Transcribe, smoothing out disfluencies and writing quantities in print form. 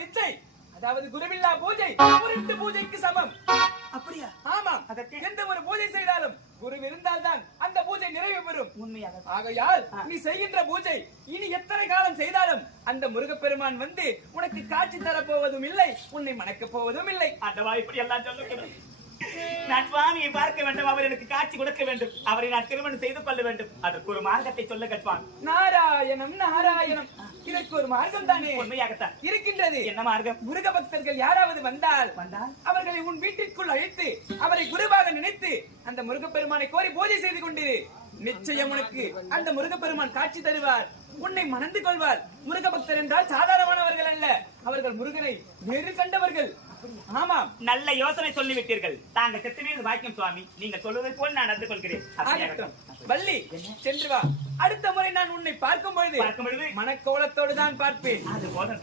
வித்தை, அதாவது குருவில்லா பூஜை குருட்டு பூஜைக்கு சமம். அப்படியா? ஆமா, அதற்கு எந்த ஒரு பூஜை செய்தாலும் குரு இருந்தால்தான் அந்த பூஜை நிறைவு பெறும். உண்மையாக ஆகையால் நீ செய்கின்ற பூஜை இனி எத்தனை காலம் செய்தாலும் அந்த முருகப்பெருமான் வந்து உனக்கு காட்சி தரப்போவதும் இல்லை, உன்னை மணக்கப் போவதும் இல்லை. ஆண்டவா, இப்படி எல்லாம் சொல்லுகிறேன். நான் சுவாமியை பார்க்க வேண்டும், அவர் எனக்கு காட்சி கொடுக்க வேண்டும், அவரை நான் திருமணம் செய்து கொள்ள வேண்டும். அதற்கு ஒரு மார்க்கத்தை சொல்ல கற்பான். நாராயணம் நாராயணம், இதற்கு ஒரு மார்க்கம் தானே? உண்மையாகத்தான் இருக்கின்றது. என்ன மார்க்கம்? முருக பக்தர்கள் யாராவது வந்தால் அவர்களை உன் வீட்டிற்குள் அழைத்து அவரை குருவாக நினைத்து அந்த முருகப்பெருமானை கோரி பூஜை செய்து கொண்டிரு. நிச்சயம் உனக்கு அந்த முருகப்பெருமான் காட்சி தருவார், உன்னை மணந்து கொள்வார். முருக பக்தர் என்றால் சாதாரணமானவர்கள் அல்ல, அவர்கள் முருகனை வேறு கண்டவர்கள். ஆமாம், நல்ல யோசனை சொல்லிவிட்டீர்கள். தாங்கள் செத்துமே வாக்கியம் சுவாமி, நீங்கள் சொல்வதை போல் நான் நடந்து கொள்கிறேன். வள்ளி, சென்று வா. அடுத்த முறை நான் உன்னை பார்க்கும் பொழுது மனக்கோலத்தோடு தான் பார்ப்பேன். அது போல